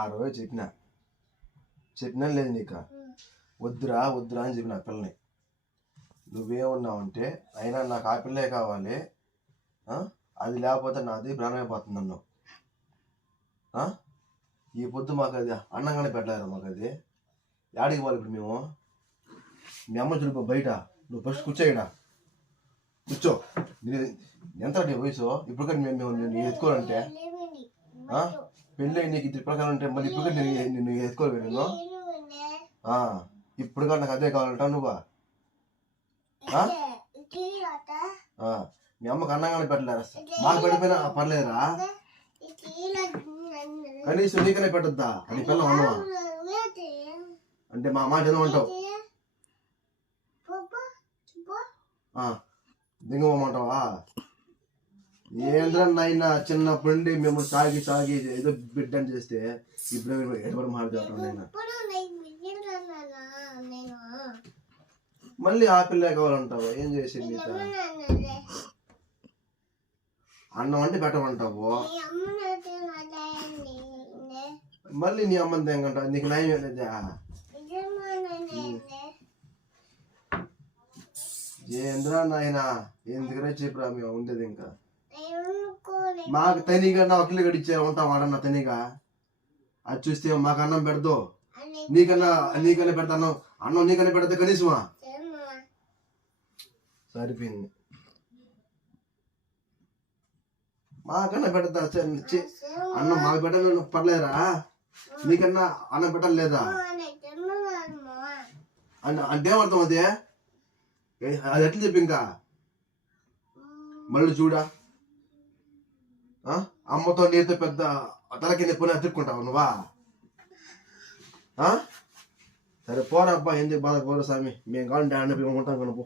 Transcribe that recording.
ఆ రోజు చెప్పినా లేదు నీకు వద్దురా అని చెప్పిన పిల్లని. నువ్వేమన్నావంటే అయినా నాకు ఆ పిల్లే కావాలి, అది లేకపోతే నాది ప్రాణమైపోతుంది అన్నావు. ఈ పొద్దు మాకు అది అన్నంగానే పెట్టలేరు. మాకు అది యాడికి పోవాలి ఇప్పుడు మేము? మీ అమ్మ చూడు బయట, నువ్వు ఫస్ట్ కూర్చోయిడా కూర్చో. ఎంత నీ వయసు ఇప్పుడు నేను ఎత్తుకోవాలంటే? పెళ్ళి నీకు ఇద్దరు ప్రకారం అంటే మళ్ళీ ఇప్పుడు నేను ఎత్తుకోవాలి నేను. ఇప్పుడు కూడా నాకు అదే కావాలంటావు నువ్వు? మీ అమ్మకు అన్నంగానే పెట్టలేరా? మాకు పెట్టిపోయినా పర్లేదురా, కనీసం నీకనే పెట్టద్దా? అని పిల్లలు అన్నవా అంటే మా మాట ఏమంటావు? దిగమంటావా? ఏంద్రా నాయన, చిన్నప్పటి నుండి మేము సాగి ఏదో బిడ్డని చేస్తే ఇప్పుడు ఎటువంటి మాట్లాడుతాం నేను. మళ్ళీ ఆ పిల్లే కావాలంటావు? ఏం చేసింది? అన్నం అంటే పెట్టమంటావు, మళ్ళీ నీ అమ్మని తెంగంటావు. నీకు నయం లేదా? ఏంద్రా నాయన, ఎందుకనే చెప్పురా మేము ఉండేది. ఇంకా మాకు తనిగా నా ఒకళ్ళు గడిచే ఉంటాం వాడన్నా తనిగా. అది చూస్తే మాకు అన్నం పెడదు, నీకన్నా పెడతాను. అన్నం నీకన్నా పెడతా కనీసమా? సరిపోయింది. మాకన్నా పెడతా అన్నం, మాకు పెట్టాలని పర్లేదురా? నీకన్నా అన్నం పెట్టాలి లేదా? అంటే ఏమర్థం అది? అది ఎట్లా చెప్పి ఇంకా మళ్ళీ చూడా, అమ్మతో నీతో పెద్ద తలకి నొప్పి అతుక్కుంటావు నువ్వా? సరే పోరా అబ్బా, ఎందుకు బాధ పోరా స్వామి. మేము కావాలంటే ఉంటాం కనుపో.